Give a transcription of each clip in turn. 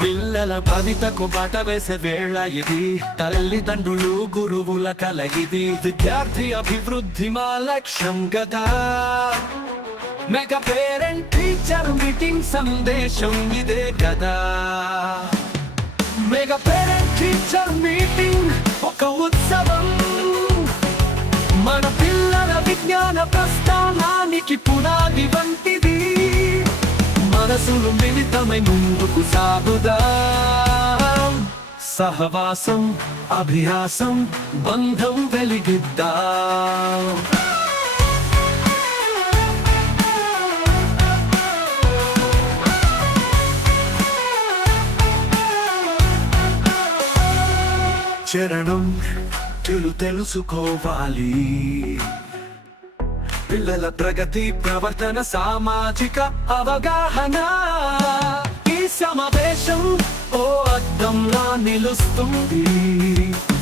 పిల్లల భవితకు బాట వేసే వేళ ఇది, తల్లిదండ్రులు గురువుల కలయిది, విద్యార్థి అభివృద్ధి మా లక్ష్యం గదా. మెగా పేరెంట్ టీచర్ మీటింగ్ సందేశం ఇదే కదా. మెగా పేరెంట్ టీచర్ మీటింగ్ ఒక ఉత్సవం, మన పిల్లల విజ్ఞాన ప్రస్థానానికి పునాది వంటిది. మనసులు మిళితమై ముందుకు సాగుదాం, సహవాసం అభ్యాసం బంధం వెలిగిద్దాం. చరణం తెలుసుకోవాలి, పిల్లల ప్రగతి ప్రవర్తన సామాజిక అవగాహన. ఈ సమావేశం ఓ అద్దంలా నిలుస్తుంది,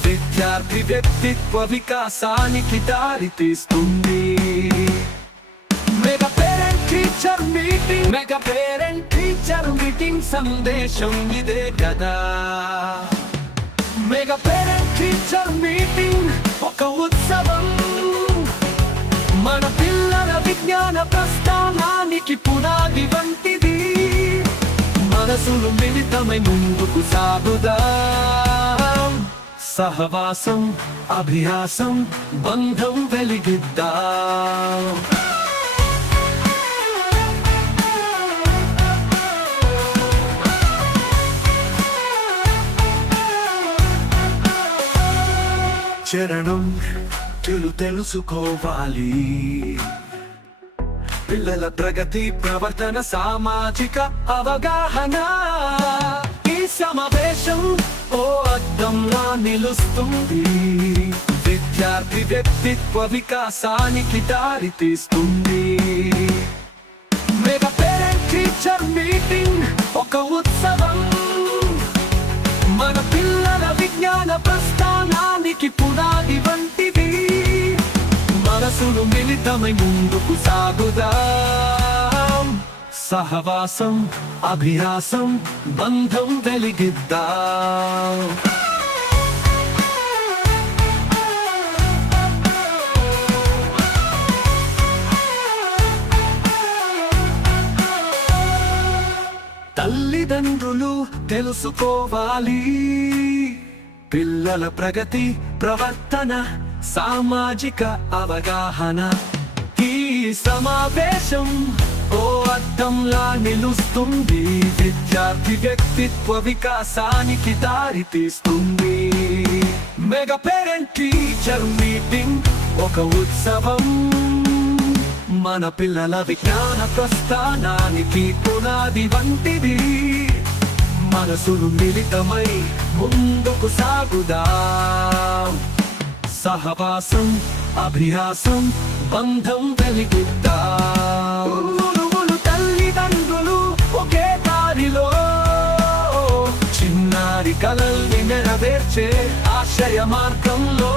విద్యార్థి వ్యక్తిత్వ వికాసానికి దారి తీస్తుంది. Mega parent teacher meeting, mega parent teacher meeting సందేశం ఇదే కదా. మెగా పేరెంట్ టీచర్ మీటింగ్ ఒక ఉత్సవం, మన పిల్లల విజ్ఞాన ప్రస్థానానికి పునాది వంటిది. మనసులు మిళితమై ముందుకు సాగుదాం, సహవాసం అభ్యాసం బంధం వెలిగిద్దాం. చరణం తెలుసుకోవాలి, పిల్లల ప్రగతి ప్రవర్తన సామాజిక అవగాహన. ఈ సమావేశం ఓ అద్దంలా నిలుస్తుంది, విద్యార్థి వ్యక్తిత్వ వికాసానికి దారి తీస్తుంది. మెగా పేరెంట్ టీచర్ మీటింగ్ ఒక ఉత్సవం, మన పిల్లల విజ్ఞాన ప్రస్థానానికి పునాది వంటిది. మనసులు మిళితమై ముందుకు సాగుదాం, సహవాసం అభ్యాసం బంధం వెలిగిద్దాం. తల్లిదండ్రులు తెలుసుకోవాలి, పిల్లల ప్రగతి ప్రవర్తన సామాజిక అవగాహన. ఈ సమావేశం ఓ అద్దంలా నిలుస్తుంది, విద్యార్థి వ్యక్తిత్వ వికాసానికి దారి తీస్తుంది. మెగా పేరెంట్ టీచర్ మీటింగ్ ఒక ఉత్సవం, మన పిల్లల విజ్ఞాన ప్రస్థానానికి పునాది వంటిది. మనసులు మిళితమై ముందుకు సాగుదాం, సహవాసం అభ్యాసం బంధం వెలిగిద్దాం. గురువులు తల్లిదండ్రులు ఒకే దారిలో, చిన్నారి కలల్ని నెరవేర్చే ఆశయ మార్గంలో.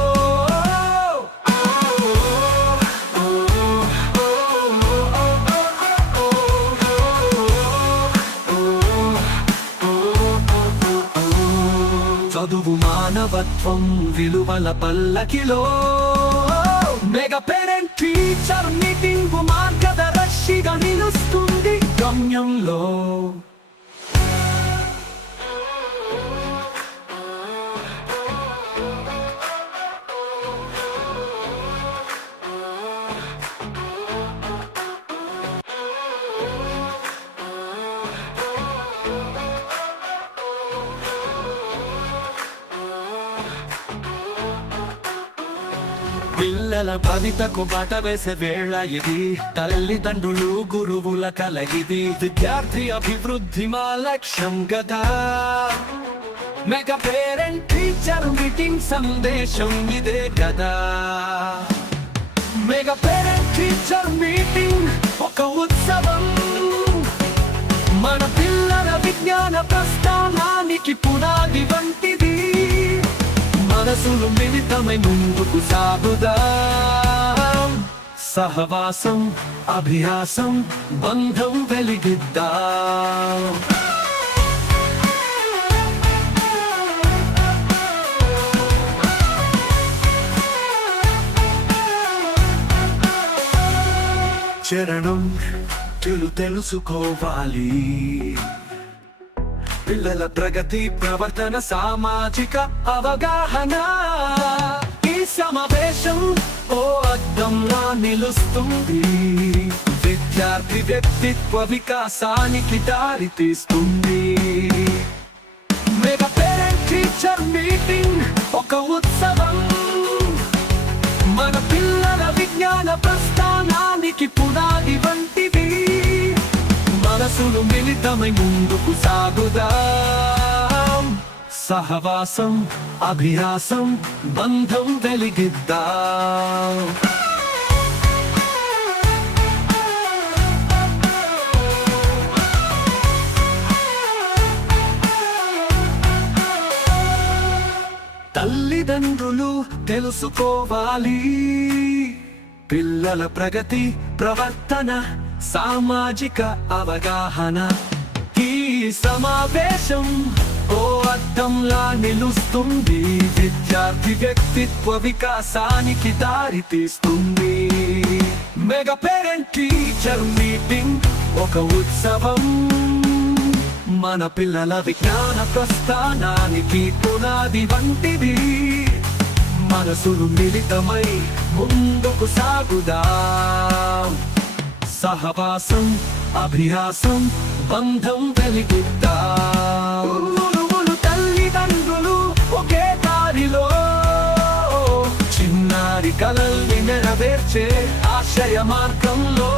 చదువు మానవత్వం విలువల పల్లకిలో, మెగా పేరెంట్ టీచర్ మీటింగ్ మార్గదర్శిగా నిలుస్తుంది గమ్యంలో. పిల్లల భవితకు బాట వేసే వేళ ఇది, తల్లిదండ్రులు గురువుల కలయిది, విద్యార్థి అభివృద్ధి మా లక్ష్యం గదా. మెగా పేరెంట్ టీచర్ మీటింగ్ సందేశం ఇదే కదా. మెగా పేరెంట్ టీచర్ మీటింగ్ ఒక ఉత్సవం, మన పిల్లల విజ్ఞాన ప్రస్థానానికి పునాది వంటిది. మనసులు మిళితమై ముందుకు సాగుదాం, సహవాసం అభ్యాసం బంధం వెలిగిద్దాం. చరణం తెలుసుకోవాలి. పిల్లల ప్రగతి, ప్రవర్తన, సామాజిక అవగాహన. ఈ సమావేశం ఓ అద్దంలా నిలుస్తుంది. విద్యార్థి వ్యక్తిత్వ వికాసానికి దారి తీస్తుంది. మెగా పేరెంట్ టీచర్ మీటింగ్ ఒక ఉత్సవం. మన పిల్లల విజ్ఞాన ప్రస్థానానికి పునాది వంటిది. మనసులు మిళితమై ముందుకు సాగుదాం. సహవాసం, అభ్యాసం, బంధం వెలిగిద్దాం. తల్లిదండ్రులు తెలుసుకోవాలి. పిల్లల ప్రగతి, ప్రవర్తన, సామాజిక అవగాహన. ఈ సమావేశం ఓ అద్దంలా నిలుస్తుంది. విద్యార్థి వ్యక్తిత్వ వికాసానికి దారి తీస్తుంది. మెగా పేరెంట్ టీచర్ మీటింగ్ ఒక ఉత్సవం. మన పిల్లల విజ్ఞాన ప్రస్థానానికి పునాది వంటిది. మనసులు మిళితమై ముందుకు సాగుదాం. సహవాసం, అభ్యాసం, బంధం వెలిగిద్దాం. గురువులు, తల్లిదండ్రులు ఒకే దారిలో. చిన్నారి కలల్ని నెరవేర్చే ఆశయ మార్గంలో.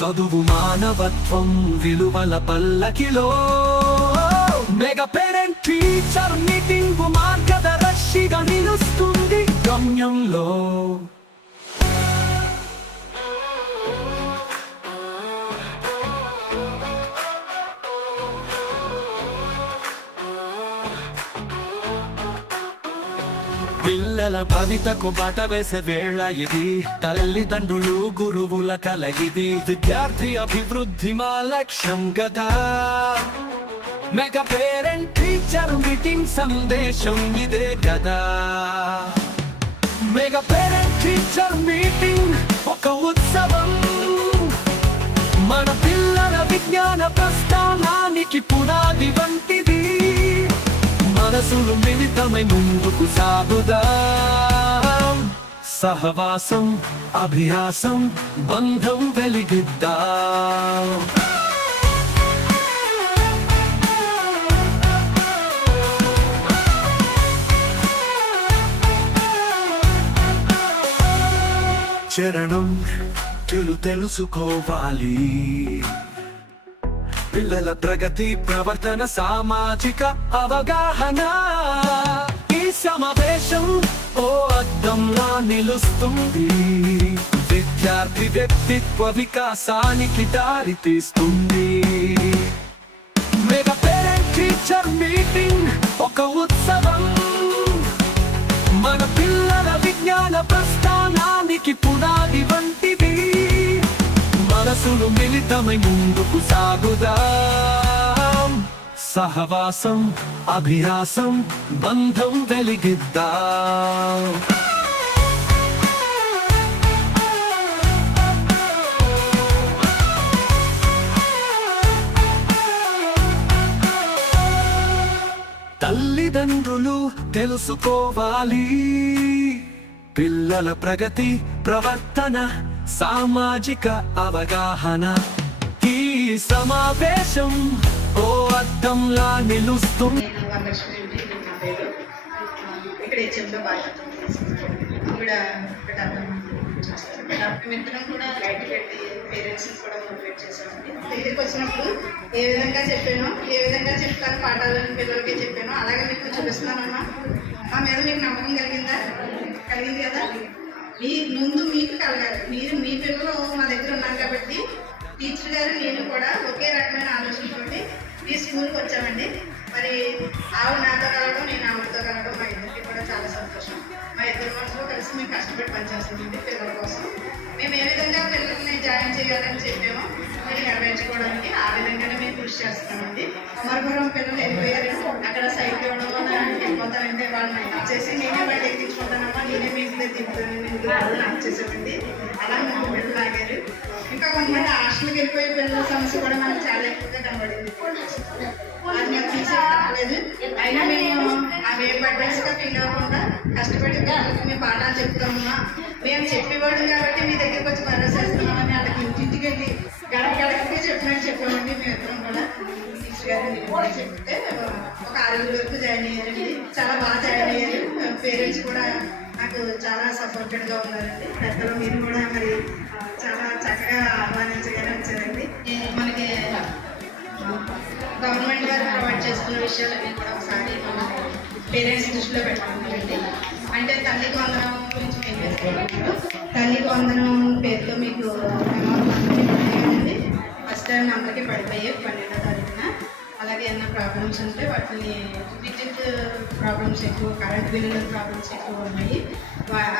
చదువు మానవత్వం విలువల పల్లకిలో. మెగా పేరెంట్ టీచర్ మీటింగ్ మార్గదర్శిగా నిలుస్తుంది గమ్యంలో. పిల్లల భవితకు బాట వేసే వేళ ఇది. తల్లిదండ్రులు, గురువుల కలయిది. విద్యార్థి అభివృద్ధి మా లక్ష్యం గదా. మెగా పేరెంట్ టీచర్ మీటింగ్ సందేశం ఇదే కదా. మెగా పేరెంట్ టీచర్ మీటింగ్ ఒక ఉత్సవం. మన పిల్లల విజ్ఞాన ప్రస్థానానికి పునాది వంటిది. మనసులు మిళితమై ముందుకు సాగుదాం. సహవాసం, అభ్యాసం, బంధం వెలిగిద్దాం. చరణం తెలుసుకోవాలి. పిల్లల ప్రగతి, ప్రవర్తన, సామాజిక అవగాహన. ఈ సమావేశం ఓ అద్దంలా నిలుస్తుంది. విద్యార్థి వ్యక్తిత్వ వికాసానికి దారి తీస్తుంది. మెగా పేరెంట్ టీచర్ మీటింగ్ ఒక ఉత్సవం. మన పిల్లల విజ్ఞాన ప్రస్థానానికి పునాది వంటిది. మనసులు మిళితమై ముందుకు సాగుదాం. సహవాసం, అభ్యాసం, బంధం వెలిగిద్దాం. తల్లిదండ్రులు తెలుసుకోవాలి. పిల్లల ప్రగతి, ప్రవర్తన, సామాజిక అవగాహన. ఈ సమావేశం ఓ అద్దంలా నిలుస్తుంది. ఇక్కడ హెచ్ఎంలో బాధ్యత మిత్రం కూడా లైట్ పెట్టి పేరెంట్స్ కూడా మోటివేట్ చేశామండి. దగ్గరికి వచ్చినప్పుడు ఏ విధంగా చెప్పానో, ఏ విధంగా చెప్తాను పాఠాలను పిల్లలకి చెప్పానో అలాగే మీకు చూపిస్తున్నానమ్మా. మా మీద మీకు నమ్మకం కలిగింది కదా. మీ ముందు మీకు కలగాలి. మీరు మీ పిల్లలు మా దగ్గర ఉన్నారు కాబట్టి టీచర్ గారు నేను కూడా ఒకే రకమైన ఆలోచనతోటి ఈ స్కూల్కి వచ్చామండి. మరి ఆవిడ నాతో కలగడం, నేను ఆవిడతో కలగడం మా ఇద్దరికి కూడా చాలా సంతోషం. మా ఇద్దరు మనసులో కలిసి మేము కష్టపడి పనిచేస్తామండి పిల్లల కోసం. మేము ఏ విధంగా పిల్లల్ని జాయిన్ చేయాలని చెప్పామో మరి నెరవేర్చుకోవడానికి ఆ విధంగానే మేము కృషి చేస్తున్నామండి. అమరపురం పిల్లలు వెళ్ళిపోయారు, అక్కడ సైట్ ఇవ్వడం వెళ్ళిపోతారంటే వాళ్ళని వచ్చేసి నేనే బయట ఎక్కించుకుంటానమ్మా, నేనే మీ ఇంట్లో తిప్పుతాను వచ్చేసామండి. అలా మూడు పిల్లలు ఆగారు. ఇంకా కొంతమంది హాస్టల్కి వెళ్ళిపోయే పిల్లల సమస్య కూడా మనకు చాలా ఎక్కువగా కనబడింది. అది మేము తీసేయలేదు. అయినా మేము అవి అడ్వాన్స్గా ఫీల్ అవ్వకుండా కష్టపడి పిల్లలకి మేము పాఠాలు చెప్తామమ్మా, మేము చెప్పేవాడు కాబట్టి మీ దగ్గరికి వచ్చి భరోసా చేస్తున్నామని వాళ్ళకి ఇంటింటికి వెళ్ళి గడప గడపకి చెప్పినట్టు చెప్పామండి. మేము ఇద్దరం కూడా టీచర్ గారు చెప్తే ఒక 6 వరకు జాయిన్ అయ్యారండి. చాలా బాగా జాయిన్ అయ్యారు. పేరెంట్స్ కూడా నాకు చాలా సపోర్టెడ్గా ఉన్నారండి. పెద్దలు మీరు కూడా మరి చాలా చక్కగా ఆహ్వానించగానే వచ్చారండి. మనకి గవర్నమెంట్ గారు ప్రొవైడ్ చేస్తున్న విషయాలన్నీ కూడా ఒకసారి మన పేరెంట్స్ దృష్టిలో పెట్టుకుంటారండి. అంటే తల్లికి వందనం గురించి మేము వేసుకుంటున్నాము. తల్లికి వందనం పేరుతో మీకు అమౌంట్ ఫస్ట్ టైం అందరికీ పడిపోయాయి 12వ తారీఖున. అలాగే ఏమైనా ప్రాబ్లమ్స్ ఉంటే వాటిని విద్యుత్ ప్రాబ్లమ్స్ ఎక్కువ, కరెంట్ బిల్లుల ప్రాబ్లమ్స్ ఎక్కువ ఉన్నాయి.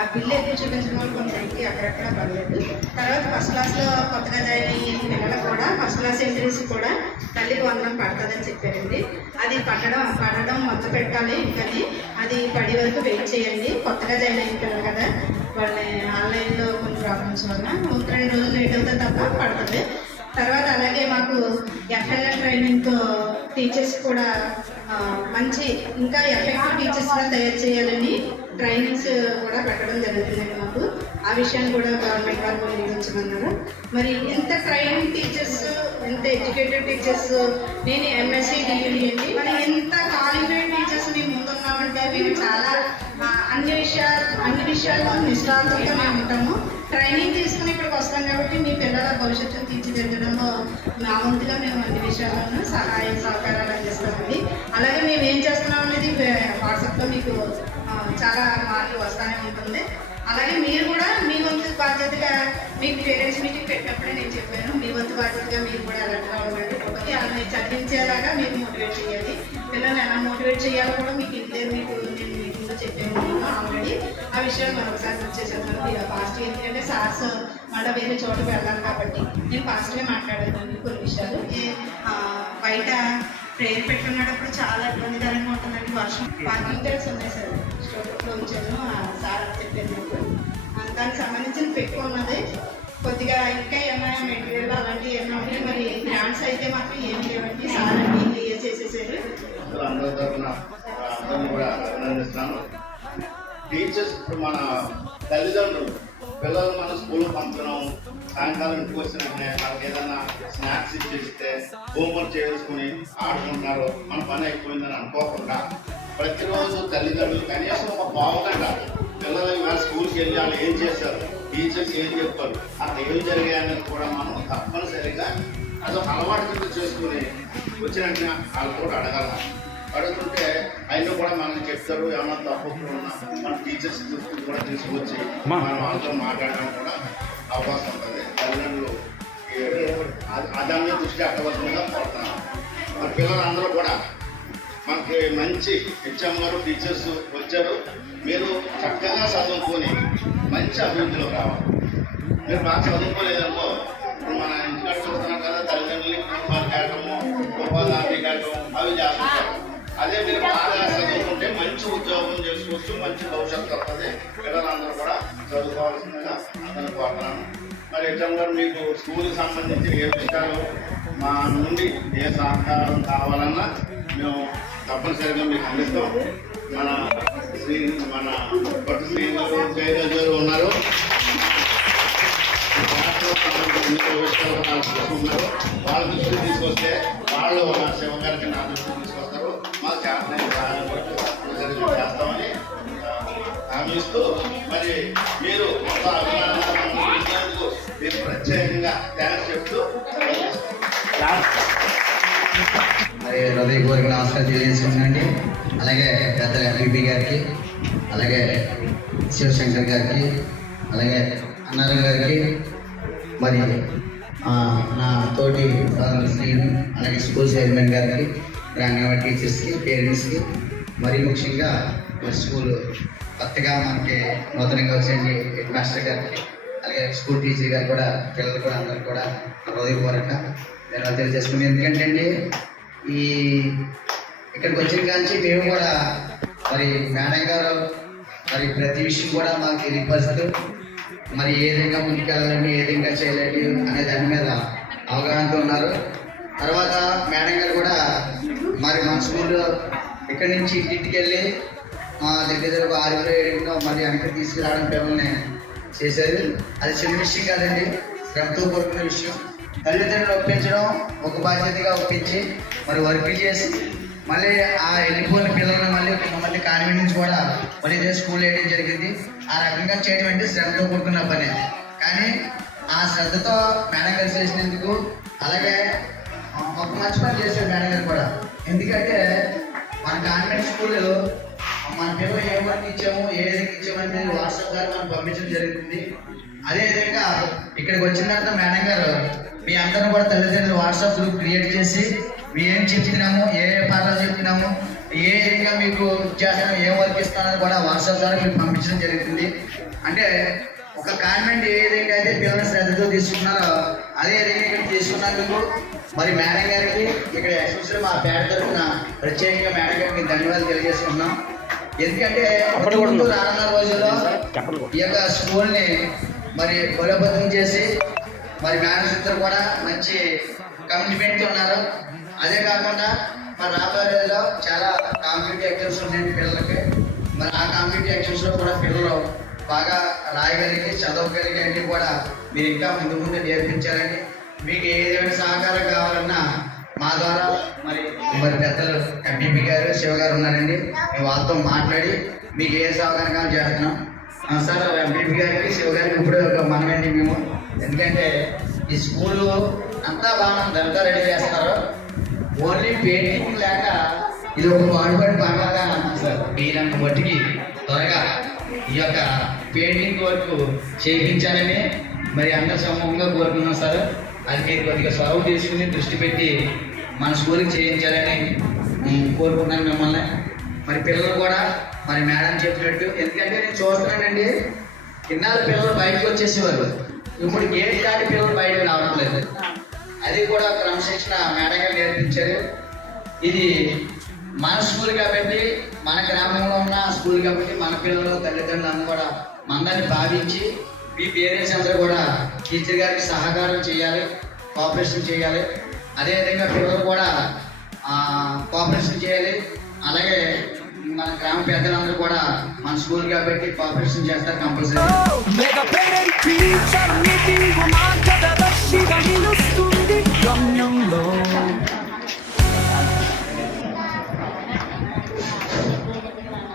ఆ బిల్లు ఎక్కువ చూపించడం వల్ల కొంతమందికి అక్కడక్కడ పడలేదు. తర్వాత ఫస్ట్ క్లాస్లో కొత్తగా జాయిన్ అయ్యే పిల్లలకు కూడా ఫస్ట్ క్లాస్ ఎంట్రీస్ కూడా తల్లికి వందనం పడుతుందని చెప్పారండి. అది పడడం మొత్తం పెట్టాలి. కానీ అది పడే వరకు వెయిట్ చేయండి. కొత్తగా జాయిన్ అయిన పిల్లలు కదా, వాళ్ళని ఆన్లైన్లో కొన్ని ప్రాబ్లమ్స్ వల్ల 2 రోజులు లేట్ అవుతుంది తప్ప పడుతుంది. తర్వాత అలాగే మాకు ఎఫ్ఎల్ఎల్ ట్రైనింగ్ టీచర్స్ కూడా మంచి ఇంకా ఎఫెక్టివ్ టీచర్స్గా తయారు చేయాలని ట్రైనింగ్స్ కూడా పెట్టడం జరుగుతుందండి మాకు. ఆ విషయాన్ని కూడా గవర్నమెంట్ వారు నిర్వహించమన్నారు. మరి ఇంత ట్రైనింగ్ టీచర్స్, ఇంత ఎడ్యుకేటెడ్ టీచర్స్, నేను ఎంఎస్సీ డిగ్రీ అండి, మరి ఇంత క్వాలిఫైడ్ టీచర్స్ మేము ముందున్నామంటే మేము చాలా అన్ని విషయాల్లో నిష్ఠాంతంగా మేము ఉంటాము. ట్రైనింగ్ తీసుకుని ఇక్కడికి వస్తాం కాబట్టి మీ పిల్లల భవిష్యత్తును తీర్చిదిద్దడంలో మా వంతుగా మేము అన్ని విషయాల్లోనూ సహాయ సహకారాలు అందిస్తామండి. అలాగే మేము ఏం చేస్తున్నాం అనేది వాట్సాప్లో మీకు చాలా మార్పులు వస్తూనే ఉంటుంది. అలాగే మీరు కూడా మీ వంతు బాధ్యతగా మీకు పేరెంట్స్ మీటింగ్ పెట్టినప్పుడే నేను చెప్పాను, మీ వంతు బాధ్యతగా మీరు కూడా అలర్ట్గా ఉండండి. ఒకటి వాళ్ళని చదివించేలాగా మీరు మోటివేట్ చేయాలి. పిల్లల్ని ఎలా మోటివేట్ చేయాలో కూడా మీకు ఇంటి మీకు నేను మీటింగ్లో చెప్పాను ఆల్రెడీ. ఆ విషయాలు మరొకసారి వచ్చేసాను. మీరు ఫాస్ట్గా, ఎందుకంటే సార్స్ మళ్ళీ వేరే చోటుకు వెళ్ళాలి కాబట్టి నేను ఫాస్ట్గా మాట్లాడేదాన్ని కొన్ని విషయాలు. బయట ప్రేయర్ పెట్టుకునేటప్పుడు చాలా ఇబ్బందికరంగా ఉంటుందండి. వర్షం పార్కింగ్ టైల్స్ ఉన్నాయి సార్, స్టోర్లో ఉంచాను సార్ చెప్పేందుకు. దానికి సంబంధించిన పెట్టు ఉన్నది. కొద్దిగా ఇంకా ఏమైనా మెటీరియల్ అలాంటివి ఏమైనా ఉంటాయి. మరి గ్రాంట్స్ అయితే మాత్రం ఏం లేవండి. సార్ అన్ని క్లియర్ చేసేసారు. అందరి తరఫున అందరినీ కూడా అభినందిస్తాను. టీచర్స్ ఇప్పుడు మన తల్లిదండ్రులు పిల్లలు మన స్కూల్లో పంపుతున్నాం, సాయంకాలం ఇంటికి వచ్చిన వాళ్ళకి ఏదైనా స్నాక్స్ ఇచ్చేస్తే హోంవర్క్ చేసుకుని ఆడుకుంటున్నారు, మన పని అయిపోయిందని అనుకోకుండా ప్రతిరోజు తల్లిదండ్రులు కనీసం ఒక పావుగంట పిల్లలు ఇవాళ స్కూల్కి వెళ్ళి వాళ్ళు ఏం చేశారు, టీచర్స్ ఏం చెప్తారు, అక్కడ ఏం జరిగాయని కూడా మనం తప్పనిసరిగా అదొక అలవాటు కింద చేసుకుని వచ్చినట్టుగా వాళ్ళు కూడా అడగాలి. అడుగుతుంటే అయినా కూడా మనకి చెప్తారు. ఏమన్నా తప్పులు ఉన్నా మన టీచర్స్ దృష్టికి కూడా తీసుకొచ్చి మనం వాళ్ళతో మాట్లాడడం కూడా అవకాశం ఉంటుంది. తల్లిదండ్రులు దాని మీద దృష్టి అట్టవలసిందిగా కోరుతున్నాను. మన పిల్లలందరూ కూడా మనకి మంచి హెచ్ఎం గారు టీచర్స్ వచ్చారు. మీరు చక్కగా చదువుకొని మంచి అభివృద్ధిలో రావాలి. మీరు బాగా చదువుకోలేదనుకో, ఇప్పుడు మన ఇంటికాడ చూస్తున్నాం కదా, తల్లిదండ్రులకి కుటుంబాలు కట్టడము, కుటుంబాలు కట్టడం అవి చేస్తుంటారు. అదే మీరు బాగా చదువుకుంటే మంచి ఉద్యోగం చేసుకోవచ్చు, మంచి భవిష్యత్తు వస్తుంది. పిల్లలందరూ కూడా చదువుకోవాల్సిందిగా అందరూ కోరుతున్నాను. మరి హెచ్ఎం గారు మీకు స్కూల్కి సంబంధించి ఏ విషయాలు మా నుండి ఏ సహకారం కావాలన్నా మేము తప్పనిసరిగా మీకు అందిస్తాం. మన పట్టు శ్రీగారు జయరాజు గారు ఉన్నారు, ఉన్నారు. వాళ్ళ దృష్టికి తీసుకొస్తే వాళ్ళు శివ గారికి నా దృష్టికి తీసుకొస్తారు. మాకు తప్పనిసరిగా చేస్తామని హామీ ఇస్తూ, మరి మీరు మొత్తం అభిమానంగా మీరు ప్రత్యేకంగా థ్యాంక్స్ చెప్తూ మరి హృదయపూర్వక నమస్కారం తెలియజేసుకుంటున్నాండి. అలాగే పెద్దల ఎంపీ గారికి, అలాగే శివశంకర్ గారికి, అలాగే అన్నారావు గారికి, మరి నా తోటి శ్రీను, అలాగే స్కూల్ చైర్మన్ గారికి, అంగన్వాడీ టీచర్స్కి, పేరెంట్స్కి, మరీ ముఖ్యంగా మరి స్కూల్ కొత్తగా మనకి నూతనంగా వచ్చేయండి హెడ్ మాస్టర్ గారికి, అలాగే స్కూల్ టీచర్ గారు కూడా, పిల్లలు కూడా అందరూ కూడా హృదయపూర్వక ధన్యవాదాలు తెలియజేసుకున్నాం. ఎందుకంటే అండి ఈ ఇక్కడికి వచ్చిన కాంచి మేము కూడా మరి మేడం గారు మరి ప్రతి విషయం కూడా మాకు తెలియపరుస్తూ మరి ఏ విధంగా ముందుకెళ్ళాలండి, ఏ విధంగా చేయాలండి అనే దాని మీద అవగాహనతో ఉన్నారు. తర్వాత మేడం గారు కూడా మరి మన స్కూల్లో ఇక్కడి నుంచి ఇంటికి వెళ్ళి దగ్గర 6-7 మరి వెనక్కి తీసుకురావడం పిల్లల్ని చేశారు. అది చిన్న విషయం కాదండి, శ్రమతో కూడుకున్న విషయం. తల్లిదండ్రులు ఒప్పించడం ఒక బాధ్యతగా ఒప్పించి మరి వర్క్ చేసి మళ్ళీ ఆ వెళ్ళిపోయిన పిల్లల్ని మళ్ళీ కాన్వెంట్ నుంచి కూడా మళ్ళీ ఇదే స్కూల్ వేయడం జరిగింది. ఆ రకంగా చేయడం అంటే శ్రమతో కూడుకున్న పని. కానీ ఆ శ్రద్ధతో మేడం గారు చేసినందుకు అలాగే ఒక మంచి పని చేశారు మేడం గారు కూడా. ఎందుకంటే మన కాన్వెంట్ స్కూల్లో మన పిల్లలు ఏ వర్క్ ఇచ్చాము, ఏ విధంగా ఇచ్చామని వాట్సాప్ ద్వారా మనం పంపించడం జరుగుతుంది. అదేవిధంగా ఇక్కడికి వచ్చిన తర్వాత మేడం గారు మీ అందరూ కూడా తల్లిదండ్రులు వాట్సాప్ గ్రూప్ క్రియేట్ చేసి మేము ఏం చెప్తున్నాము, ఏ పాఠాలు చెప్తున్నాము, ఏ విధంగా మీకు చేస్తాము, ఏ వర్క్ ఇస్తానని కూడా వాట్సాప్ ద్వారా మీకు పంపించడం జరుగుతుంది. అంటే ఒక కాన్వెంట్ ఏ విధంగా అయితే పిల్లల శ్రద్ధతో తీసుకున్నారో అదే విధంగా ఇక్కడ తీసుకున్నందుకు మరి మేడం గారికి ఇక్కడ ఎక్స్పెషల్ మా పేట తరఫున ప్రత్యేకంగా మేడం గారికి ధన్యవాదాలు తెలియజేసుకుంటున్నాం. ఎందుకంటే రానున్న రోజుల్లో ఈ యొక్క స్కూల్ని మరి బలోపేతం చేసి మరి మేనేజ్ ఇద్దరు కూడా మంచి కమిట్మెంట్ ఉన్నారు. అదే కాకుండా మరి రాబోయే రోజుల్లో చాలా కాంపిటేటివ్ ఎగ్జామ్స్ ఉన్నాయండి పిల్లలకి. మరి ఆ కాంపిటేటివ్ ఎగ్జామ్స్లో కూడా పిల్లలు బాగా రాయగలిగి చదవగలిగి అన్ని కూడా మీరు ఇంకా ముందు నేర్పించాలని, మీకు ఏ విధమైన సహకారం కావాలన్నా మా ద్వారా మరి పెద్దలు ఎంపీపీ గారు శివ గారు ఉన్నారండి. మేము వాళ్ళతో మాట్లాడి మీకు ఏ సహకారం కావాలో చేస్తున్నాం. సార్ ఎంపీపీ గారికి శివ గారికి ఇప్పుడు మనమేంటి మేము, ఎందుకంటే ఈ స్కూలు అంతా బాగా దంతా రెడీ చేస్తారు. ఓన్లీ పెయింటింగ్ లేక ఇది ఒక వాడుబడి బాగా సార్ మీరంత మట్టికి త్వరగా ఈ యొక్క పెయింటింగ్ వర్క్ చేయించాలని మరి అందరు సమూహంగా కోరుకున్నాం సార్. అది మీరు కొద్దిగా చొరవ తీసుకుని దృష్టి పెట్టి మన స్కూల్కి చేయించాలని కోరుకుంటున్నాను మిమ్మల్ని. మరి పిల్లలు కూడా మరి మేడం చెప్పినట్టు, ఎందుకంటే నేను చూస్తున్నానండి ఇన్నాళ్ళు పిల్లలు బయటకు వచ్చేసేవారు, ఇప్పుడు గేట్ దాటి పిల్లలు బయటకు రావట్లేదు. అది కూడా క్రమశిక్షణ మేడం గారు నేర్పించారు. ఇది మన స్కూల్ కాబట్టి, మన గ్రామంలో ఉన్న స్కూల్ కాబట్టి మన పిల్లలు తల్లిదండ్రులు అందరూ కూడా మందాన్ని భావించి మీ పేరెంట్స్ అందరూ కూడా టీచర్ గారికి సహకారం చేయాలి, కోఆపరేషన్ చేయాలి. అదేవిధంగా పిల్లలు కూడా కోఆపరేషన్ చేయాలి. అలాగే మన గ్రామ పెద్దలందరూ కూడా మన స్కూల్ కాబట్టి కోఆపరేషన్ చేస్తారు కంపల్సరీ.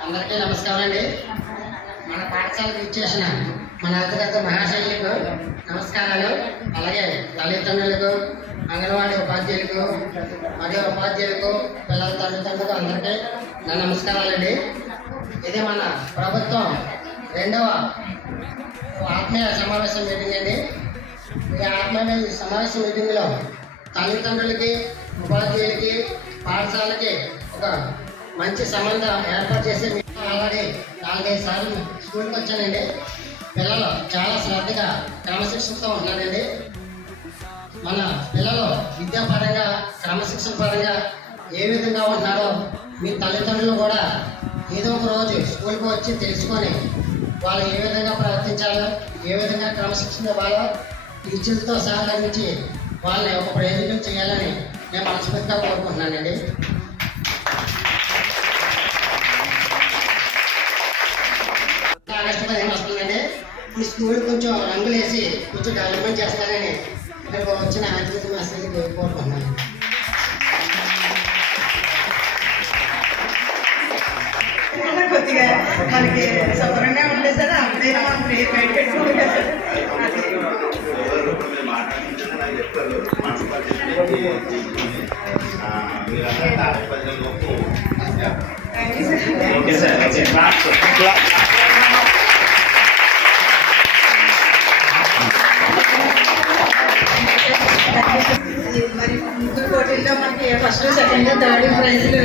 అందరికీ నమస్కారం అండి. మన పాఠశాలకు ఇచ్చేసిన మన అతిథి మహాశైలులకు నమస్కారాలు. అలాగే తల్లిదండ్రులకు, అంగన్వాడీ ఉపాధ్యాయులకు మరియు ఉపాధ్యాయులకు, పిల్లల తల్లిదండ్రులకు అందరికీ నా నమస్కారాలండి. ఇది మన ప్రభుత్వం 2వ ఆత్మీయ సమావేశం మీటింగ్ అండి. ఈ ఆత్మీయ సమావేశ మీటింగ్లో తల్లిదండ్రులకి, ఉపాధ్యాయులకి, పాఠశాలకి ఒక మంచి సంబంధం ఏర్పాటు చేసి ఆల్రెడీ 4-5 సార్లు స్కూల్కి వచ్చానండి. పిల్లలు చాలా శ్రద్ధగా క్రమశిక్షణతో ఉన్నారండి. మన పిల్లలు విద్యాపరంగా, క్రమశిక్షణ పరంగా ఏ విధంగా ఉన్నారో మీ తల్లిదండ్రులు కూడా ఏదో ఒక రోజు స్కూల్కి వచ్చి తెలుసుకొని వాళ్ళు ఏ విధంగా ప్రవర్తించాలో, ఏ విధంగా క్రమశిక్షణ ఇవ్వాలో టీచర్లతో సహకరించి వాళ్ళని ఒక ప్రయోజనం చేయాలని నేను మనస్ఫూర్తిగా కోరుకుంటున్నానండి. ఆగస్టు 15 వస్తుందండి. ఈ స్కూల్ కొంచెం రంగులు వేసి కొంచెం డెవలప్మెంట్ చేస్తారని ఇక్కడికి వచ్చిన అతిథి మాస్టర్కి కోరుకుంటున్నాను. కొద్దిగా మనకి శుభ్రంగా ఉంటే సార్ అప్పుడైనా మనం ప్రేర్ బయట పెట్టుకోవాలి కదా సార్. మరి ముగ్గురు పోటీల్లో మనకి ఫస్ట్, సెకండ్, థర్డ్ ప్రైజ్లు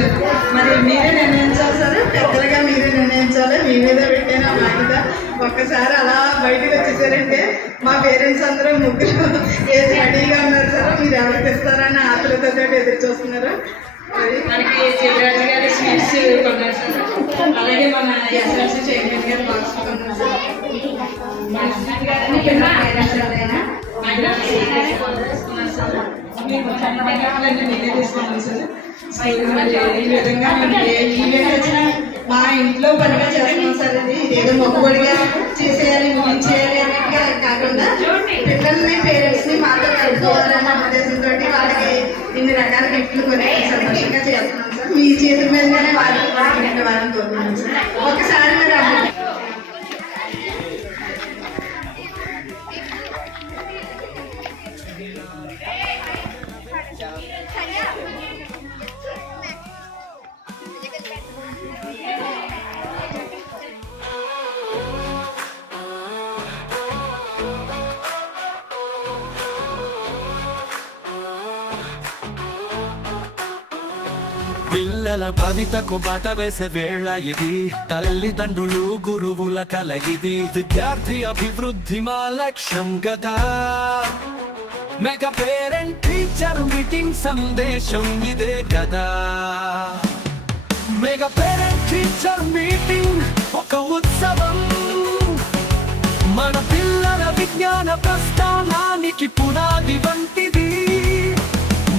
మరి మీరే నిర్ణయించాలి సార్. పెద్దలుగా మీరే నిర్ణయించాలి. మీ మీద పెట్టిన బాధ్యత. ఒక్కసారి అలా బయటకు వచ్చేసారంటే మా పేరెంట్స్ అందరూ ముగ్గురు ఏది రెడీగా ఉన్నారు సార్, మీరు ఎవరికి ఇస్తారని ఆతులతో ఎదురు చూస్తున్నారు. మనకి చివరాజు గారి స్వీట్స్ కొన్నారు సార్, అలాగే మన ఎస్ఎల్సీ చైర్మన్ గారు బాక్స్ కొన్నారు సార్. ఈ విధంగా ఈవెంట్ వచ్చినా మా ఇంట్లో పనిగా చేస్తున్నాం సార్. ఇది ఏదో మొక్కుబడిగా చేసేయాలి ముగించేయాలి అన్నట్టుగా కాకుండా పిల్లల్ని పేరెంట్స్ ని మాతో కలుపుకోవాలన్న ఉద్దేశంతో వాళ్ళకి ఇన్ని రకాల గిఫ్ట్లు కొని సంతోషంగా చేస్తున్నాం సార్. మీ చేతుల మీదగానే వాళ్ళని వాళ్ళని కోరుతున్నాం సార్. ఒకసారి మీరు పిల్లల భవితకు బాట వేసే వేళ ఇది, తల్లిదండ్రులు గురువుల కల ఇది, విద్యార్థి అభివృద్ధి మా లక్ష్యం గదా. మెగా పేరెంట్ టీచర్ మీటింగ్ సందేశం ఇదే కదా. మెగా పేరెంట్ టీచర్ మీటింగ్ ఒక ఉత్సవం, మన పిల్లల విజ్ఞాన ప్రస్థానానికి పునాది వంటిది.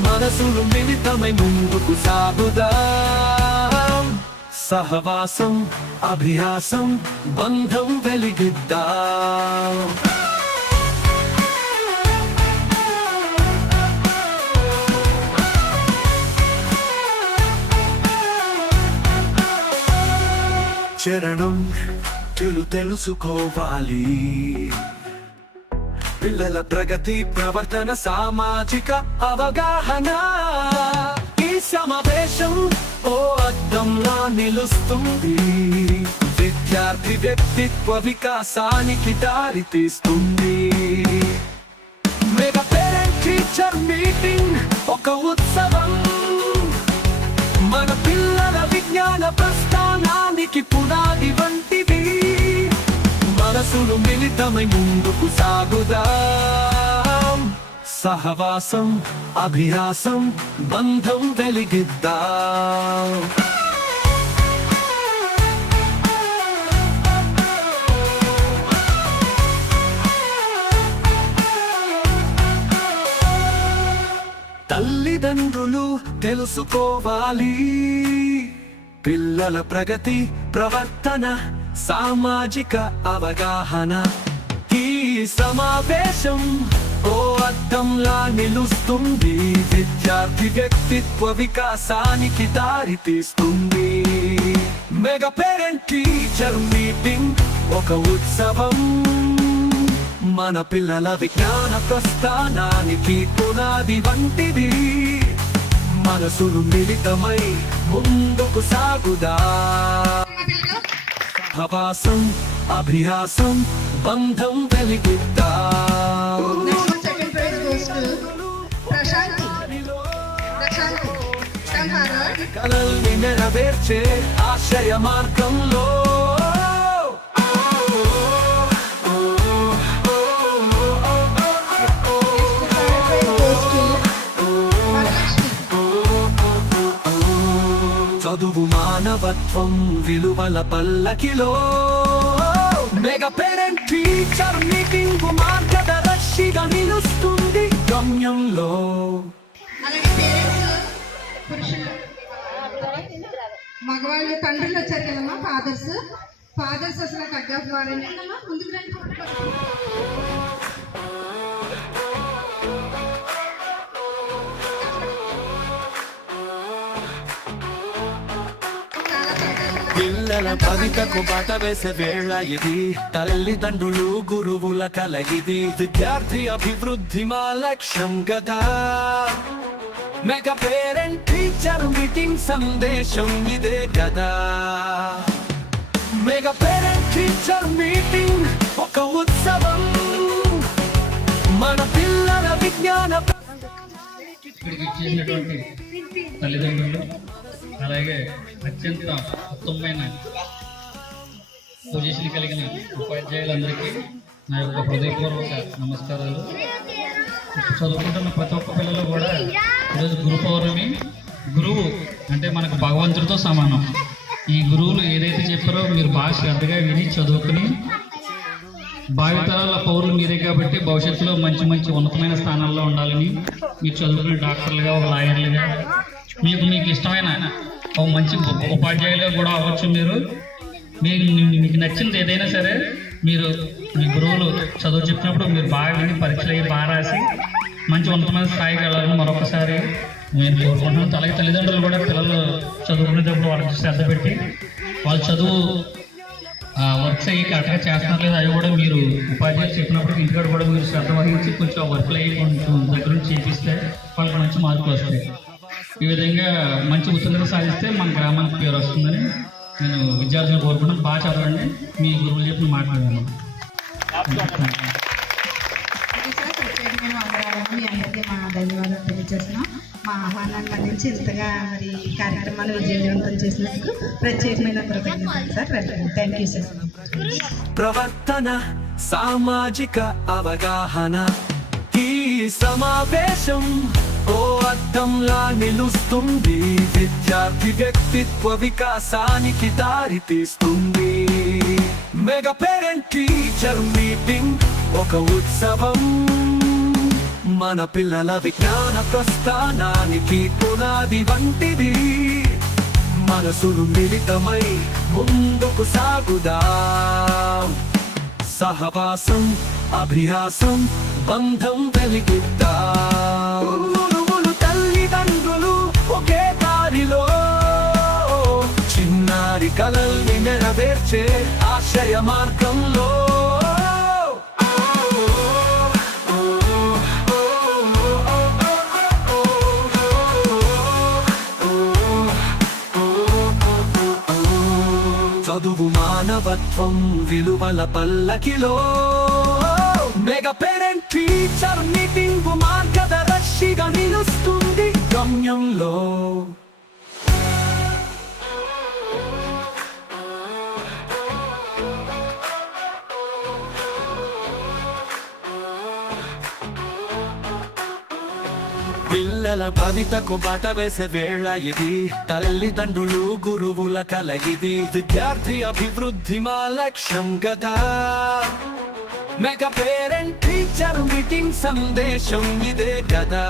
మనసులు మిళితమై ముందుకు సాగుదాం, సహవాసం అభ్యాసం బంధం వెలిగిద్దాం. చరణం తెలుసుకోవాలి, పిల్లల ప్రగతి ప్రవర్తన సామాజిక అవగాహన. ఈ సమావేశం ఓ అద్దంలా నిలుస్తుంది, విద్యార్థి వ్యక్తిత్వ వికాసానికి దారి తీస్తుంది. మెగా పేరెంట్ టీచర్ మీటింగ్ ఒక ఉత్సవం, మన పిల్లల విజ్ఞాన ప్రస్థానానికి పునాది వంటిది. మనసులు మిళితమై ముందుకు సాగుదాం, సహవాసం అభ్యాసం బంధం వెలిగిద్దాం. తల్లిదండ్రులు తెలుసుకోవాలి, పిల్లల ప్రగతి ప్రవర్తన సామాజిక అవగాహన. ఈ సమావేశం ఓ అద్దంలా నిలుస్తుంది, విద్యార్థి వ్యక్తిత్వ వికాసానికి దారి తీస్తుంది. మెగా పేరెంట్ టీచర్ మీటింగ్ ఒక ఉత్సవం, మన పిల్లల విజ్ఞాన ప్రస్థానానికి పునాది వంటిది. మనసులు మిళితమై ముందుకు సాగుదా, సహవాసం అభ్యాసం బంధం వెలిగిద్దాం. Second prize goes to Prashanti. From Harvard. కలల్ని నెరవేర్చే ఆశయ మార్గంలో చదువు మానవత్వం విలువల పల్లకిలో. మెగా పేరెంట్ టీచర్ మీటింగ్ మార్గదర్శిగా నిలుస్తుంది గమ్యంలో. అలాగే పేరెంట్స్ పురుషులు మగవాళ్ళు తండ్రులు వచ్చారు కదమ్మా, ఫాదర్స్ అసలు టగ్ ఆఫ్ వార్ ఏంటమ్మా, ముందుకు రండి. పిల్లల భవితకు బాట వేసే వేళ ఇది, తల్లిదండ్రులు గురువుల కల ఇది, విద్యార్థి అభివృద్ధి మా లక్ష్యం గదా. మెగా పేరెంట్ టీచర్ మీటింగ్ సందేశం ఇదే కదా. మెగా పేరెంట్ టీచర్ మీటింగ్ ఒక ఉత్సవం, మన పిల్లల విజ్ఞాన ఇక్కడికి ఇచ్చేసినటువంటి తల్లిదండ్రులు, అలాగే అత్యంత ఉత్తమమైన పొజిషన్ కలిగిన ఉపాధ్యాయులందరికీ నా యొక్క హృదయపూర్వక నమస్కారాలు. చదువుకుంటున్న ప్రతి ఒక్క పిల్లలు కూడా ఈరోజు గురు పౌర్ణమి. గురువు అంటే మనకు భగవంతుడితో సమానం. ఈ గురువులు ఏదైతే చెప్పారో మీరు బాగా శ్రద్ధగా విని చదువుకుని భావితరాల పౌరులు మీరే కాబట్టి భవిష్యత్తులో మంచి మంచి ఉన్నతమైన స్థానాల్లో ఉండాలని, మీరు చదువుకునే డాక్టర్లుగా లాయర్లుగా మీకు ఇష్టమైన ఒక మంచి ఉపాధ్యాయులుగా కూడా అవ్వచ్చు. మీకు నచ్చింది ఏదైనా సరే మీరు మీ గురువులు చదువు చెప్పినప్పుడు మీరు బాగా విని పరీక్షలు అయ్యి బాగా రాసి మంచి ఉన్నతమైన స్థాయికి వెళ్ళాలని మరొకసారి నేను కోరుకుంటున్నాను. అలాగే తల్లిదండ్రులు కూడా పిల్లలు చదువుకునేటప్పుడు వాళ్ళకి శ్రద్ధ పెట్టి వాళ్ళ చదువు వర్క్స్ అయ్యి కరెక్ట్గా చేస్తున్నారు లేదా అవి కూడా మీరు ఉపాధ్యాయులు చెప్పినప్పుడు ఇంటికాడ కూడా మీరు శ్రద్ధ వహించి కొంచెం వర్క్లు అయ్యి కొంచెం దగ్గర నుంచి చేపిస్తే వాళ్ళకి మంచి మార్కులు వస్తాయి. ఈ విధంగా మంచి ఉత్తీర్ణత సాధిస్తే మన గ్రామానికి పేరు వస్తుందని నేను విద్యార్థులను కోరుకుంటున్నాను. బాగా చదవండి. మీ గురువులు చెప్పి మాట్లాడాను. మేము అందరం మీ అందరికీ మా ధన్యవాదాలు తెలియజేస్తున్నాం. మా ఆహ్వానాన్ని మన్నించి ఇంతగా మరి కార్యక్రమాలు విజయవంతం చేసినందుకు ప్రత్యేకమైన కృతజ్ఞతలు సార్. Thank you sir. ప్రవర్తన సామాజిక అవగాహన ఈ సమావేశం ఓ అద్దంలా నిలుస్తుంది. విద్యార్థి వ్యక్తిత్వ వికాసానికి దారి తీస్తుంది. మెగా పేరెంట్ టీచర్ మీటింగ్ ఒక ఉత్సవం. మన పిల్లల విజ్ఞాన ప్రస్థానానికి పునాది వంటిది. మనసులు మిళితమై ముందుకు సాగుదాం. సహవాసం అభ్యాసం బంధం వెలిగిద్దాం. గురువులు తల్లిదండ్రులు ఒకే దారిలో చిన్నారి కలల్ని నెరవేర్చే ఆశయ మార్గంలో. చదువు మానవత్వం విలువల పల్లకిలో. మెగా పేరెంట్ టీచర్ మీటింగ్ మార్గదర్శిగా నిలుస్తుంది గమ్యంలో. పిల్లల భవితకు బాట వేసే వేళ ఇది. తల్లిదండ్రులు గురువుల కలయిది. విద్యార్థి అభివృద్ధి మా లక్ష్యం గదా. మెగా పేరెంట్ టీచర్ మీటింగ్ సందేశం ఇదే కదా.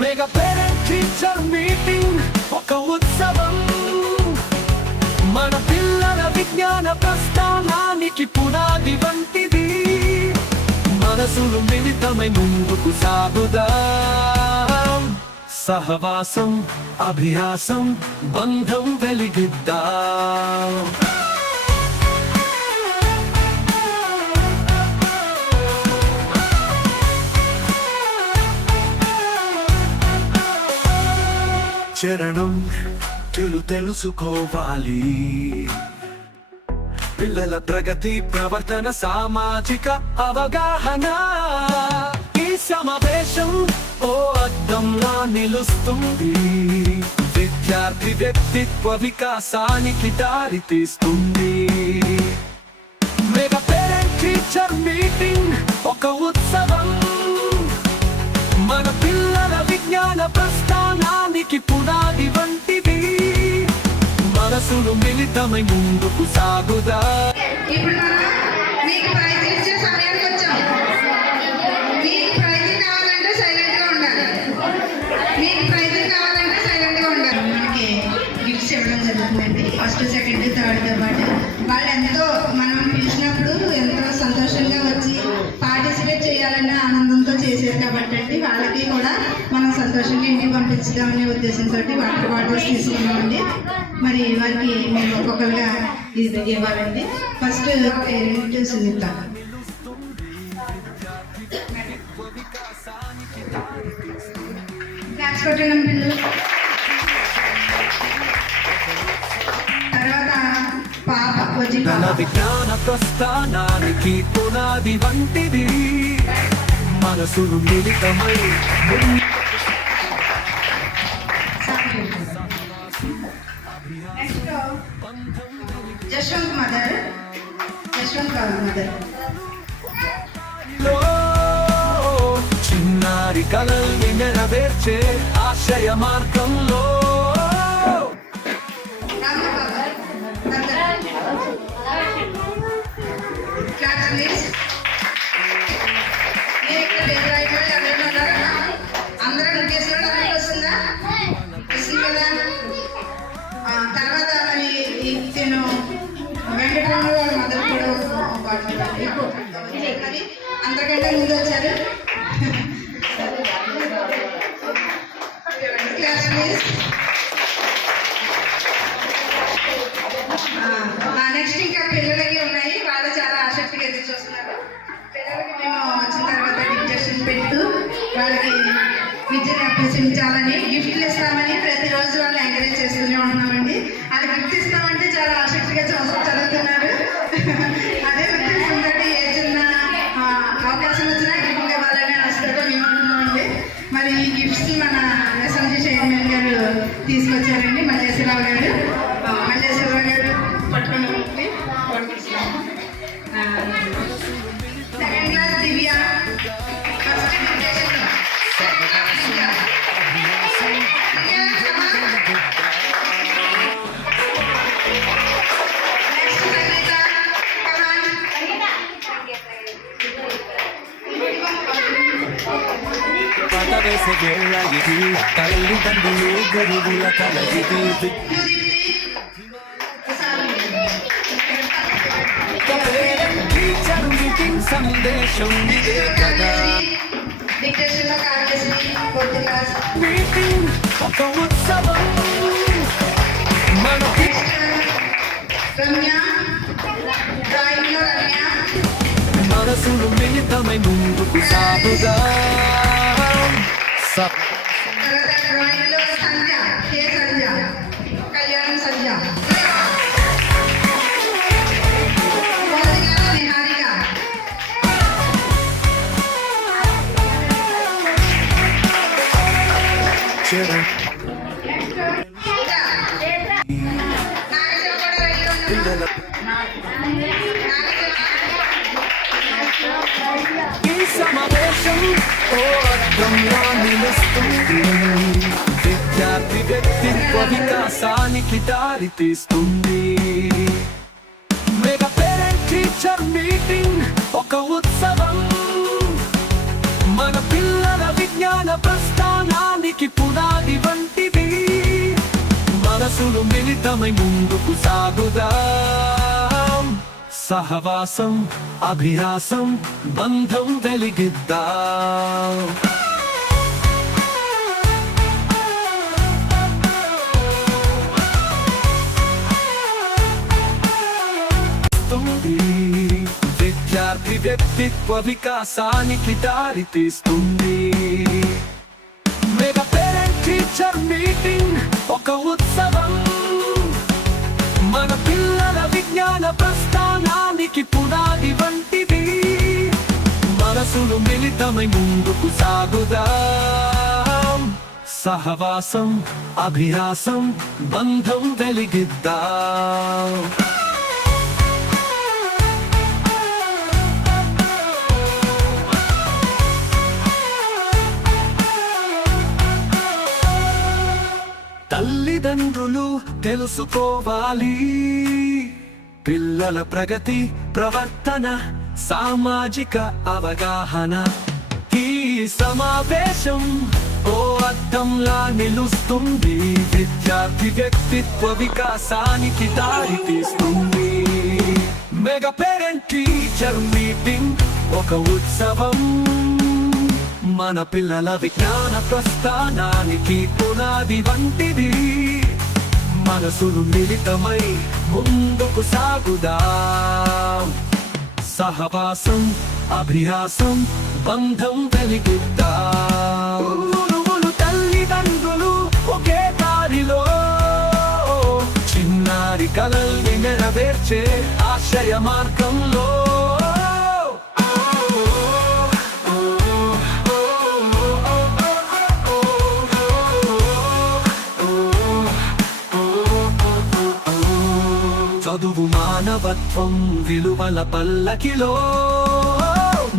మెగా పేరెంట్ టీచర్ మీటింగ్ ఒక ఉత్సవం. మన పిల్లల విజ్ఞాన ప్రస్థానానికి పునాది వంటిది. మనసులు మిళితమై ముందుకు సాగుదాం. సహవాసం అభ్యాసం బంధం వెలిగిద్దాం. చరణం తెలుసుకోవాలి. పిల్లల ప్రగతి ప్రవర్తన సామాజిక అవగాహన ఈ సమావేశం ఓ అద్దంలా నిలుస్తుంది. విద్యార్థి వ్యక్తిత్వ వికాసానికి దారి తీస్తుంది. మెగా పేరెంట్ టీచర్ మీటింగ్ ఒక ఉత్సవం. మన పిల్లల విజ్ఞాన ప్రస్థానానికి పునాది వంటిది. మనసులు మిళితమై ముందుకు సాగుదా. ఇప్పుడు మనం మీకు ప్రైజ్ ఇచ్చే సమయానికి వచ్చాం. మీకు ప్రైజ్ కావాలంటే సైలెంట్ గా ఉండాలి. మీకు ప్రైజ్ కావాలంటే సైలెంట్ గా ఉండాలి. మనకి గిఫ్ట్స్ ఇవ్వడం జరుగుతుందండి. ఫస్ట్ సెకండ్ థర్డ్తో పాటు వాళ్ళు ఎంతో మనం పిలిచినప్పుడు ఎంతో సంతోషంగా వచ్చి పార్టిసిపేట్ చేయాలనే ఆనందంతో చేశారు కాబట్టి అండి వాళ్ళకి కూడా మనం సంతోషంగా ఇంటికి పంపించుదామనే ఉద్దేశంతో వాటర్ బాటిల్స్ తీసుకున్నామండి. మరి వారికి మేము ఒక్కొక్కరుగా ఇది ఇవ్వాలండి. First parent Sunitha. క్లాప్స్ కొట్టండి పిల్లలు. తర్వాత పాప వచ్చి మన విజ్ఞాన ప్రస్థానానికి పునాది వంటిది. మనసులు మిళితమై నెక్స్ట్ జశ్వంత్ మదర్, జశ్వంత్ కాదు మదర్. చిన్నారి కలల్ని నెరవేర్చే ఆశయ మార్గంలో అందరూ ముఖ్యంగా అందరికి వస్తుందా? వస్తుంది కదా. తర్వాత మరి నేను వెంకటరమణ గారు మదర్ కూడా పాడుతున్నారు. మరి అందరికంటే ముందు వచ్చారు. Class please. నెక్స్ట్ ఇంకా పిల్లలకి ఉన్నాయి, వాళ్ళు చాలా ఆసక్తిగా ఎదురు చూస్తున్నారు. పిల్లలకి మేము వచ్చిన తర్వాత డిక్టేషన్ పెడుతూ వాళ్ళకి విద్యను అభ్యసించాలని గిఫ్ట్లు ఇస్తామని ప్రతిరోజు వాళ్ళు ఎంకరేజ్ చేస్తూనే ఉంటున్నామండి. అది గిఫ్ట్ ఇస్తామంటే చాలా ఆసక్తిగా చదువుతున్నారు. అదే గుర్తిస్తుందండి, ఏ చిన్న అవకాశం వచ్చినా గిఫ్ట్ ఇవ్వాలని ఆశతో మేము ఉంటున్నామండి. మరి ఈ గిఫ్ట్స్ మన ఎస్ఎంజీ చైర్మన్ గారు తీసుకొచ్చారండి, మల్లేశ్వరరావు గారు. మల్లేశ్వరరావు గారు పట్టుకుని సెకండ్ క్లాస్ దివ్య, ఫస్ట్ డిక్టేషన్ పదవేసే వేళ ఇది, తల్లిదండ్రులు గురువుల కల ఇది. టీచర్ మీటింగ్ సందేశం ఇదే కదా. డిక్టేషన్లో కావ్యశ్రీ ఫోర్త్ క్లాస్. మీటింగ్ ఒక ఉత్సవం మన రమ్య, డ్రాయింగ్లో రమ్య. మనసులు మిళితమై ముందుకు సాగుదా. తర్వాత డ్రాయింగ్లో సంధ్య, కే సంధ్య, కళ్యాణం సంధ్య. నిహారిక. చరణ్ నాగదేవ్ కూడా రెడీగా ఉన్నారు. ఈ సమావేశం ఓ అర్థంలా నిలుస్తుంది. విద్యార్థి వ్యక్తిత్వ వికాసానికి దారి తీస్తుంది. మెగా పేరెంట్ టీచర్ మీటింగ్ ఒక ఉత్సవం, మన పిల్లల విజ్ఞాన ప్రస్థానానికి పునాది వంటిది. మనసులు మిళితమై ముందుకు సాగుదాం. సహవాసం, అభిలాషం, బంధం వెలిగిద్దాం. విద్యార్థి వ్యక్తిత్వ వికాసానికి దారి తీస్తుంది. మెగా పేరెంట్ టీచర్ మీటింగ్ ఒక ఉత్సవం, మన పిల్లల విజ్ఞాన ప్రస్థానానికి పునాది వంటిది. మనసులు మిళితమై ముందుకు సాగుదాం. సహవాసం, అభిలాషం, బంధం వెలిగిద్దాం. తల్లిదండ్రులు తెలుసుకోవాలి పిల్లల ప్రగతి, ప్రవర్తన, సామాజిక అవగాహన. ఈ సమావేశం ఓ అద్దంలా నిలుస్తుంది. విద్యార్థి వ్యక్తిత్వ వికాసానికి దారి తీస్తుంది. మెగా పేరెంట్ టీచర్ మీటింగ్ ఒక ఉత్సవం, మన పిల్లల విజ్ఞాన ప్రస్థానానికి పునాది వంటిది. మనసులు మిళితమై ముందుకు సాగుదాం. సహవాసం, అభిలాషం, బంధం వెలిగిద్దాం. గురువులు, తల్లిదండ్రులు ఒకే దారిలో, చిన్నారి కలల్ని నెరవేర్చే ఆశయ మార్గంలో. చదువు చదువు మానవత్వం విలువల పల్లకిలో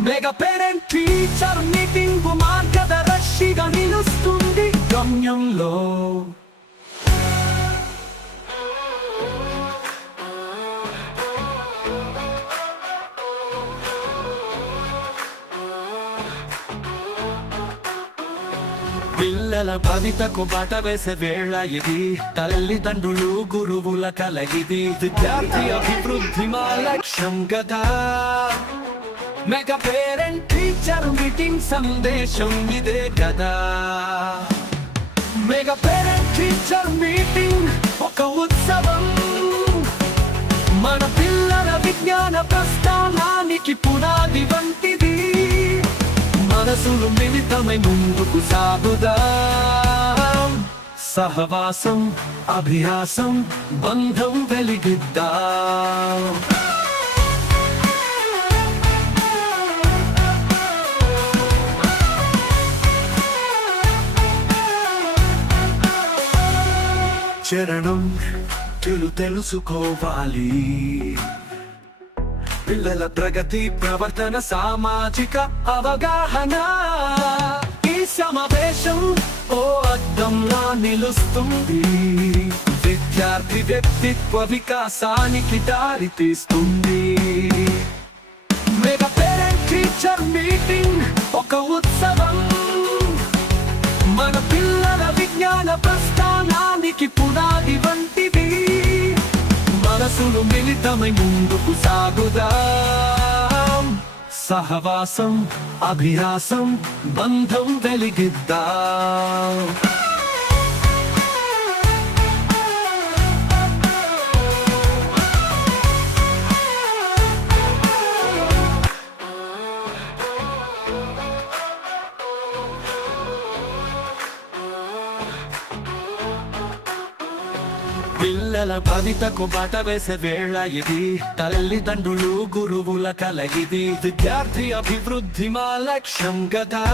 మెగా పేరెంట్ టీచర్ మీటింగ్ మార్గదర్శిగా నిలుస్తుంది గమ్యంలో. పిల్లల భవితకు బాట వేసే వేళ ఇది, తల్లిదండ్రులు గురువుల కలయిది, విద్యార్థి అభివృద్ధి మా లక్ష్యం గదా. మెగా పేరెంట్ టీచర్ మీటింగ్ సందేశం ఇదే కదా. మెగా పేరెంట్ టీచర్ మీటింగ్ ఒక ఉత్సవం, మన పిల్లల విజ్ఞాన ప్రస్థానానికి పునాది వంటిది. మనసులు మిళితమై ముందుకు సాగుదాం, సహవాసం అభ్యాసం బంధం వెలిగిద్దాం. చరణం తెలుసుకోవాలి, పిల్లల ప్రగతి ప్రవర్తన సామాజిక అవగాహన. ఈ సమావేశం ఓ అద్దంలా నిలుస్తుంది, విద్యార్థి వ్యక్తిత్వ వికాసానికి దారి తీస్తుంది. మెగా పేరెంట్ టీచర్ మీటింగ్ ఒక ఉత్సవం, మన పిల్లల విజ్ఞాన ప్రస్థానానికి పునాది వంటిది. మనసులు మిళితమై ముందుకు సాగుదాం, సహవాసం అభ్యాసం బంధం వెలిగిద్దాం. పిల్లల భవితకు బాట వేసే వేళ ఇది, తల్లిదండ్రులు గురువుల కలయిది, విద్యార్థి అభివృద్ధి మా లక్ష్యం గదా.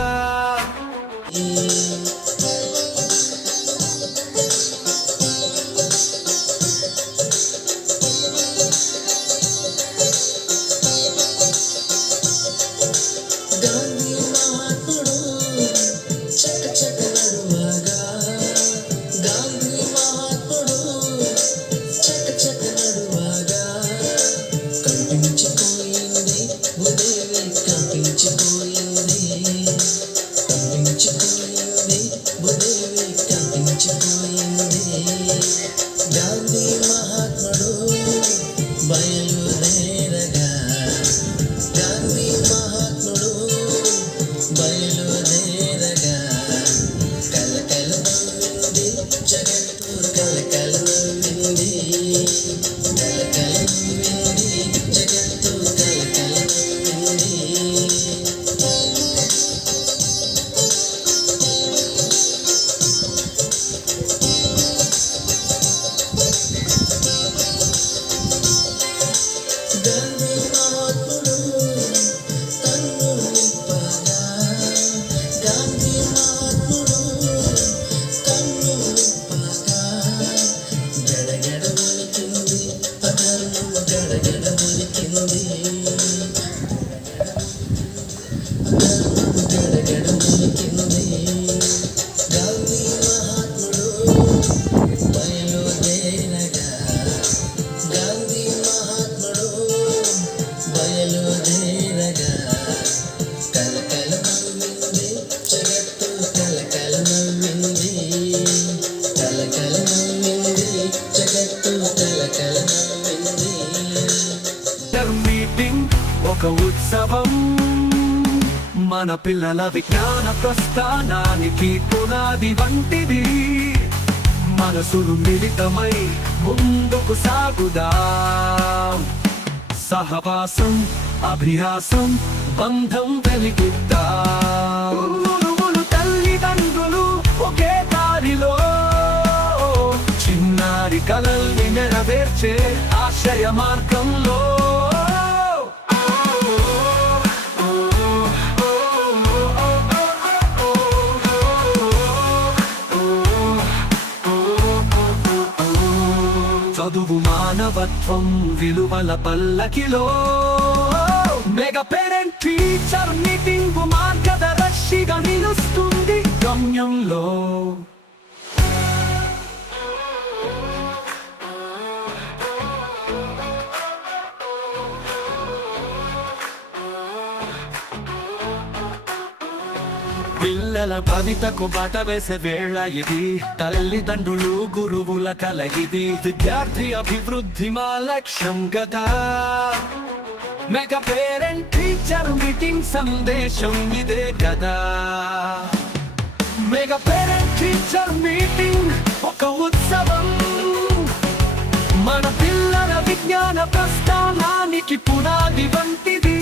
ఒక ఉత్సవం, మన పిల్లల విజ్ఞాన ప్రస్థానానికి పునాది వంటిది. మనసులు మిళితమై ముందుకు సాగుదాం, సహవాసం అభ్యాసం బంధం వెలిగిద్దాం. గురువులు తల్లిదండ్రులు ఒకే దారిలో, చిన్నారి కలల్ని నెరవేర్చే ఆశయ మార్గంలో. చదువు మానవత్వం మానవత్వం విలువల పల్లకిలో మెగా పేరెంట్ టీచర్ మీటింగ్ మార్గదర్శిగా నిలుస్తుంది గమ్యంలో. పిల్లల భవితకు బాట వేసే వేళ ఇది, తల్లిదండ్రులు గురువుల కలయిది, విద్యార్థి అభివృద్ధి మా లక్ష్యం గదా. మెగా పేరెంట్ టీచర్ మీటింగ్ సందేశం ఇదే కదా. మెగా పేరెంట్ టీచర్ మీటింగ్ ఒక ఉత్సవం, మన పిల్లల విజ్ఞాన ప్రస్థానానికి పునాది వంటిది.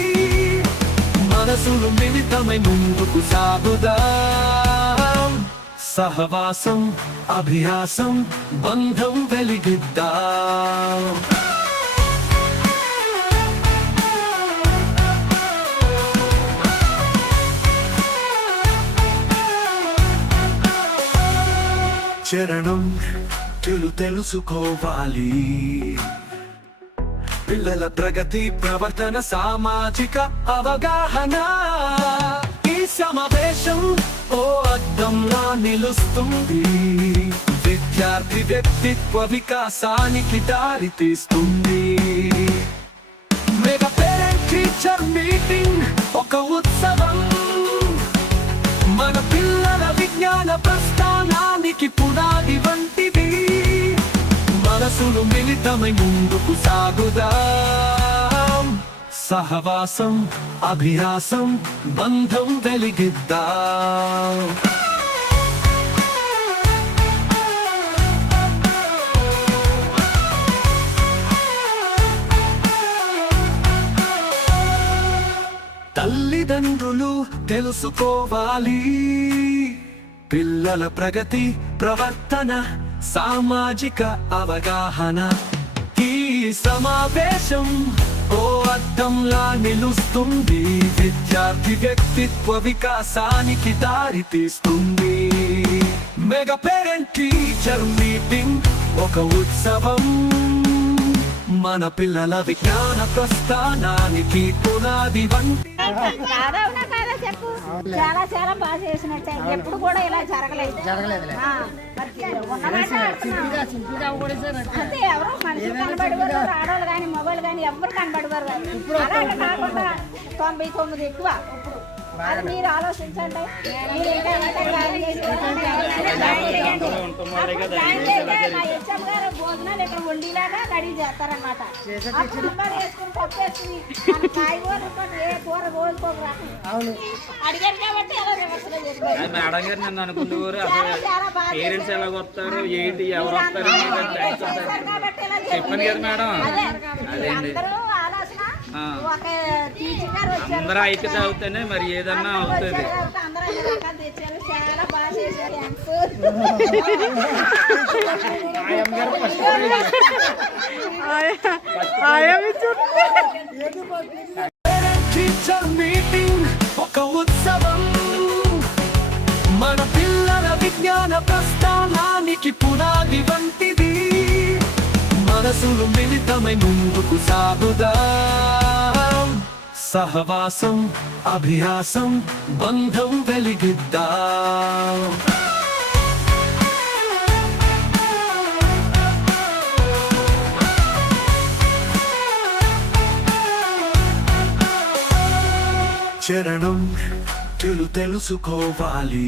మనసులు మిళితమై ముందుకు సాగుదాం, సహవాసం అభ్యాసం బంధం వెలిగిద్దాం. చరణం తెలుసుకోవాలి, పిల్లల ప్రగతి ప్రవర్తన సామాజిక అవగాహన. ఈ సమావేశం ఓ అద్దంలా నిలుస్తుంది, విద్యార్థి వ్యక్తిత్వ వికాసానికి దారి తీస్తుంది. మెగా పేరెంట్ టీచర్ మీటింగ్ ఒక ఉత్సవం, మన పిల్లల విజ్ఞాన ప్రస్థానానికి పునాది వంటిది. మనసులు మిళితమై ముందుకు సాగుదాం, సహవాసం అభ్యాసం బంధం వెలిగిద్దాం. తల్లిదండ్రులు తెలుసుకోవాలి, పిల్లల ప్రగతి ప్రవర్తన సామాజిక అవగాహన. ఈ సమావేశం ఓ అద్దంలా నిలుస్తుంది, విద్యార్థి వ్యక్తిత్వ వికాసానికి దారి తీస్తుంది. మెగా పేరెంట్ టీచర్ మీటింగ్ ఒక ఉత్సవం, మన పిల్లల విజ్ఞాన ప్రస్థానానికి పునాది వంటి. కాదవునా కాదా చెప్పు. చాలా చాలా బాగా చేసినట్టే, ఎప్పుడు కూడా ఇలా జరగలేదు. ఆ, మరి ఉన్నమాట ఆడుతున్నాం. అంతే, ఎవరు మనుషులు కనబడేవారు, ఆడవాళ్ళు కానీ మొబైల్ కానీ ఎవరు కనబడేవారు కాదు. అలాంటి కాకుండా 99 ఎక్కువ. ఇప్పుడు అది మీరు ఆలోచించండి. మీరు ఏంటంటే జాయిన్ చేస్తే మా హెచ్ఎం గారు భోజనాలు ఇక్కడ వండిలాగా రెడీ చేస్తారనమాట. అప్పుడు వేసుకుని పప్పు వేసుకుని కాయగూరలు ఏ కూర కోల్పోకు అడిగారు కాబట్టి అలా రివర్స్లో చెప్పారు. మేడం గారు నన్ను అనుకునేవారు పేరెంట్స్ ఎలా వస్తారు ఏంటి ఎవరు వస్తారు చెప్పాను కదా మేడం. అదేండి ఒక టీచర్ గారు వచ్చారు, అందరూ ఐక్యత అవుతానే మరి ఏదన్నా అవుతుంది. అందరూ అన్ని రకాలు తెచ్చారు, చాలా బాగా చేశారు. టీచర్ మీటింగ్ ఒక ఉత్సవం, మన పిల్లల విజ్ఞాన ప్రస్థానానికి పునాది వంటిది. మనసులు మిళితమై ముందుకు సాగుదాం, సహవాసం అభ్యాసం బంధం వెలిగిద్దాం. చరణం తెలుసుకోవాలి.